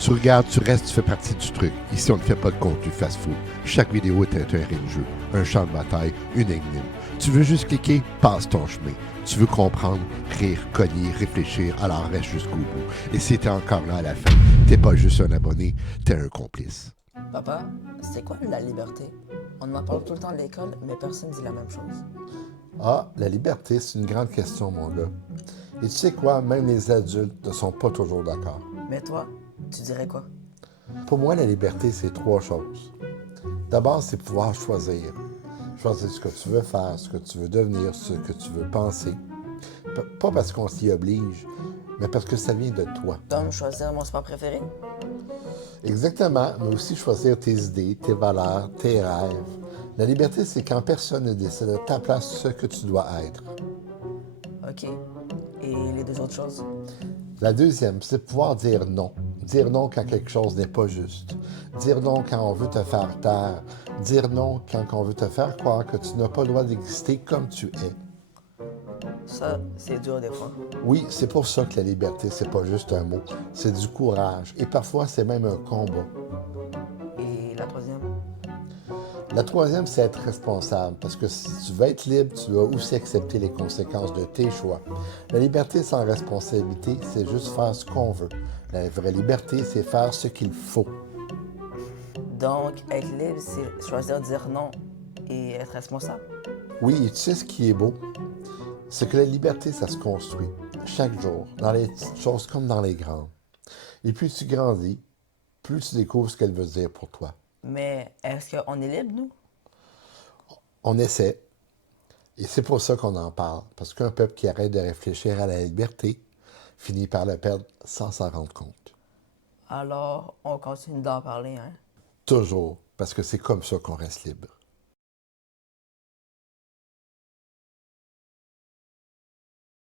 Tu regardes, tu restes, tu fais partie du truc. Ici, on ne fait pas de contenu fast-food. Chaque vidéo est un terrain de jeu, un champ de bataille, une énigme. Tu veux juste cliquer, passe ton chemin. Tu veux comprendre, rire, cogner, réfléchir, alors reste jusqu'au bout. Et si t'es encore là à la fin, t'es pas juste un abonné, t'es un complice. Papa, c'est quoi la liberté? On en parle tout le temps à l'école, mais personne dit la même chose. Ah, la liberté, c'est une grande question, mon gars. Et tu sais quoi, même les adultes ne sont pas toujours d'accord. Mais toi, tu dirais quoi? Pour moi, la liberté, c'est trois choses. D'abord, c'est pouvoir choisir. Choisir ce que tu veux faire, ce que tu veux devenir, ce que tu veux penser. Pas parce qu'on s'y oblige, mais parce que ça vient de toi. Comme choisir mon sport préféré? Exactement, mais aussi choisir tes idées, tes valeurs, tes rêves. La liberté, c'est quand personne ne décide à ta place ce que tu dois être. Ok. Et les deux autres choses? La deuxième, c'est pouvoir dire non. Dire non quand quelque chose n'est pas juste. Dire non quand on veut te faire taire. Dire non quand on veut te faire croire que tu n'as pas le droit d'exister comme tu es. Ça, c'est dur des fois. Oui, c'est pour ça que la liberté, c'est pas juste un mot. C'est du courage. Et parfois, c'est même un combat. Et la troisième? La troisième, c'est être responsable, parce que si tu veux être libre, tu dois aussi accepter les conséquences de tes choix. La liberté sans responsabilité, c'est juste faire ce qu'on veut. La vraie liberté, c'est faire ce qu'il faut. Donc, être libre, c'est choisir de dire non et être responsable. Oui, et tu sais ce qui est beau? C'est que la liberté, ça se construit chaque jour, dans les petites choses comme dans les grandes. Et plus tu grandis, plus tu découvres ce qu'elle veut dire pour toi. Mais est-ce qu'on est libre, nous? On essaie, et c'est pour ça qu'on en parle, parce qu'un peuple qui arrête de réfléchir à la liberté finit par la perdre sans s'en rendre compte. Alors, on continue d'en parler, hein? Toujours, parce que c'est comme ça qu'on reste libre.